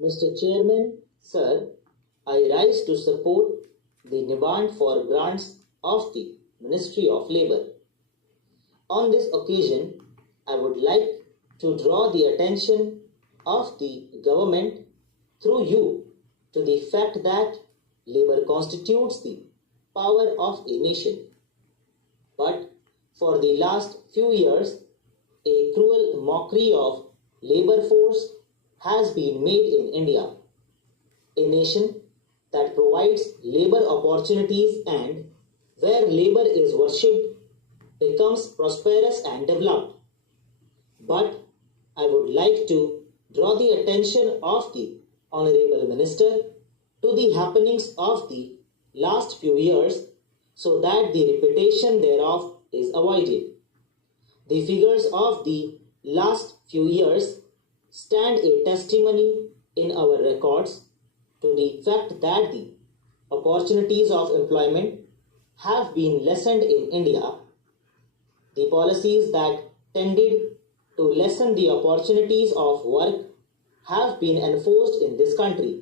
Mr. Chairman, Sir, I rise to support the demand for grants of the Ministry of Labour. On this occasion, I would like to draw the attention of the government through you to the fact that labour constitutes the power of a nation. But for the last few years, a cruel mockery of labour force has been made in India, a nation that provides labour opportunities and where labour is worshipped becomes prosperous and developed. But I would like to draw the attention of the Honourable Minister to the happenings of the last few years so that the repetition thereof is avoided. The figures of the last few years stand a testimony in our records to the fact that the opportunities of employment have been lessened in India. The policies that tended to lessen the opportunities of work have been enforced in this country.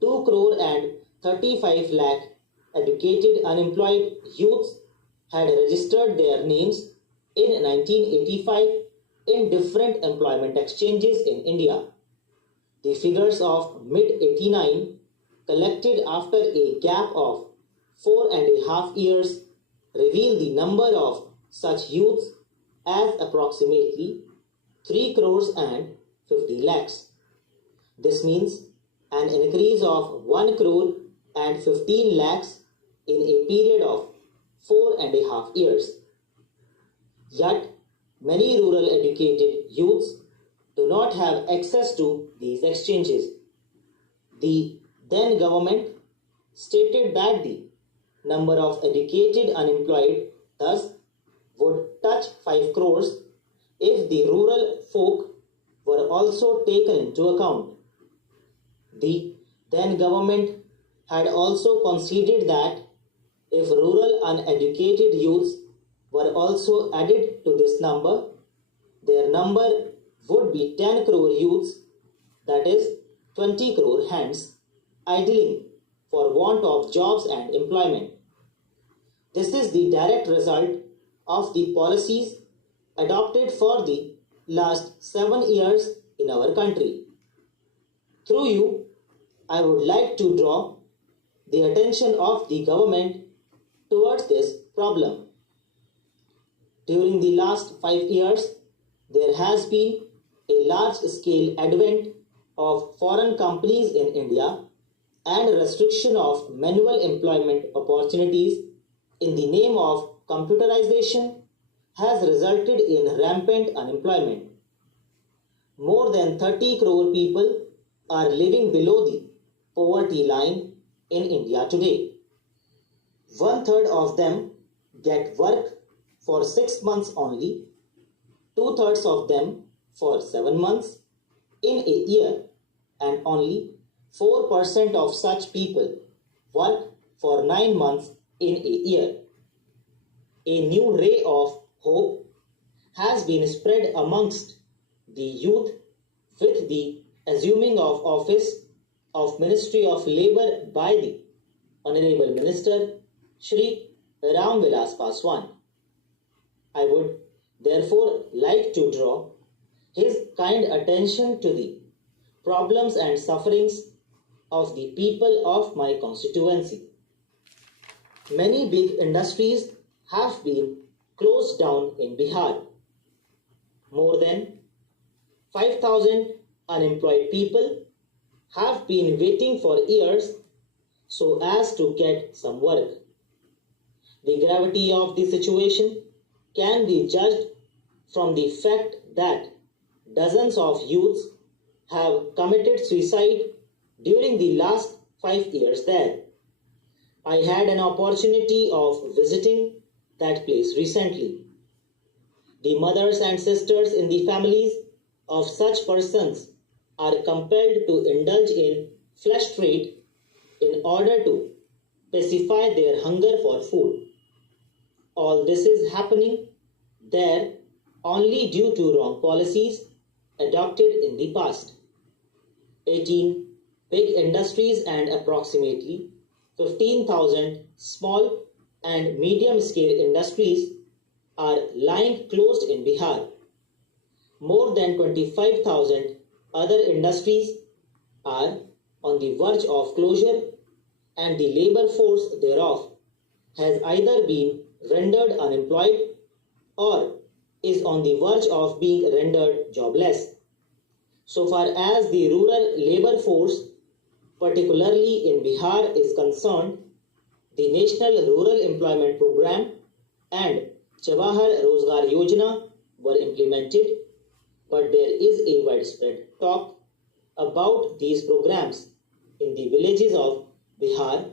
2 crore and 35 lakh educated unemployed youths had registered their names in 1985 in different employment exchanges in India. The figures of mid-89 collected after a gap of 4.5 years reveal the number of such youths as approximately 3 crores and 50 lakhs. This means an increase of 1 crore and 15 lakhs in a period of 4.5 years. Yet, many rural educated youths do not have access to these exchanges. The then government stated that the number of educated unemployed thus would touch 5 crores if the rural folk were also taken into account. The then government had also conceded that if rural uneducated youths were also added to this number, their number would be 10 crore youths, that is 20 crore hands, idling for want of jobs and employment. This is the direct result of the policies adopted for the last 7 years in our country. Through you, I would like to draw the attention of the government towards this problem. During the last 5 years, there has been a large-scale advent of foreign companies in India and restriction of manual employment opportunities in the name of computerization has resulted in rampant unemployment. More than 30 crore people are living below the poverty line in India today. 1/3 of them get work for 6 months only, 2/3 of them for 7 months in a year, and only 4% of such people work for 9 months in a year. A new ray of hope has been spread amongst the youth with the assuming of office of Ministry of Labour by the Honourable Minister Shri Ram Vilas Paswan. I would therefore like to draw his kind attention to the problems and sufferings of the people of my constituency. Many big industries have been closed down in Bihar. More than 5,000 unemployed people have been waiting for years so as to get some work. The gravity of the situation can be judged from the fact that dozens of youths have committed suicide during the last 5 years there. I had an opportunity of visiting that place recently. The mothers and sisters in the families of such persons are compelled to indulge in flesh trade in order to pacify their hunger for food. All this is happening there only due to wrong policies adopted in the past. 18 big industries and approximately 15,000 small and medium scale industries are lying closed in Bihar. More than 25,000 other industries are on the verge of closure, and the labor force thereof has either been rendered unemployed or is on the verge of being rendered jobless. So far as the rural labor force, particularly in Bihar, is concerned, the National Rural Employment Program and Jawahar Rozgar Yojana were implemented, but there is a widespread talk about these programs in the villages of Bihar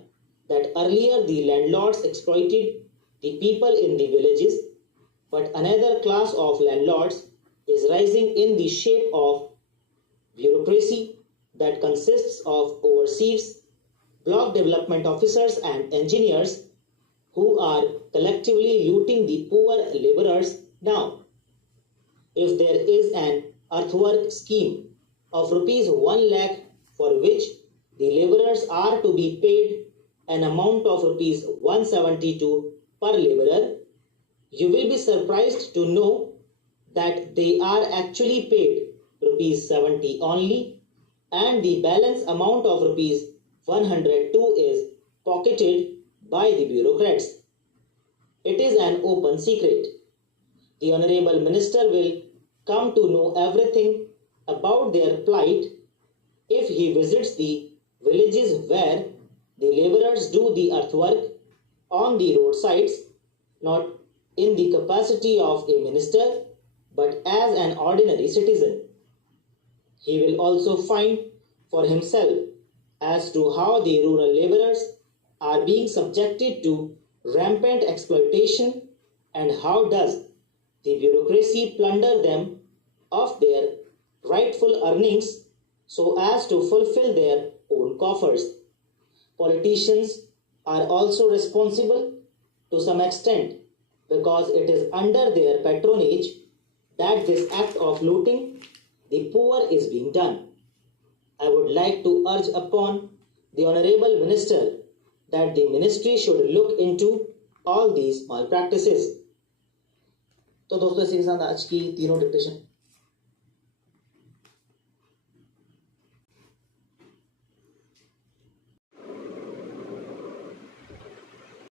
that earlier the landlords exploited the people in the villages, but another class of landlords is rising in the shape of bureaucracy that consists of overseers, block development officers and engineers who are collectively looting the poor laborers now. If there is an earthwork scheme of rupees 1 lakh for which the laborers are to be paid an amount of rupees 172 per laborer, you will be surprised to know that they are actually paid rupees 70 only, and the balance amount of rupees 102 is pocketed by the bureaucrats. It is an open secret. The Honorable Minister will come to know everything about their plight if he visits the villages where the laborers do the earthwork on the roadsides, not in the capacity of a minister, but as an ordinary citizen. He will also find for himself as to how the rural laborers are being subjected to rampant exploitation and how does the bureaucracy plunder them of their rightful earnings so as to fulfill their own coffers. Politicians are also responsible to some extent because it is under their patronage that this act of looting the poor is being done. I would like to urge upon the Honorable Minister that the ministry should look into all these malpractices. तो दोस्तों इसी के साथ आज की तीनों dictation